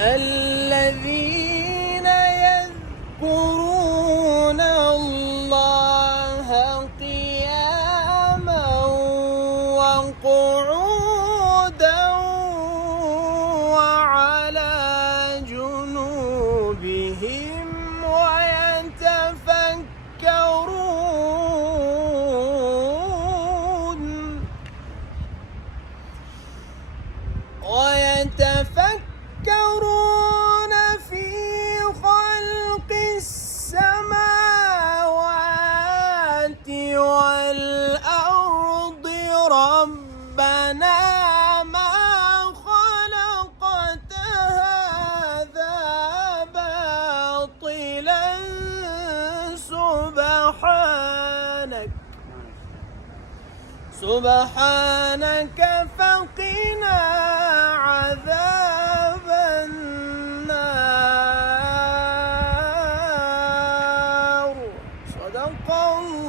الذين يذكرون الله قياما وقعودا وعلى جنوبهم ويتفكرون في خلق السماوات والأرض ربنا ما خلقت هذا باطلا سبحانك فقنا عذاب النار. صدق الله.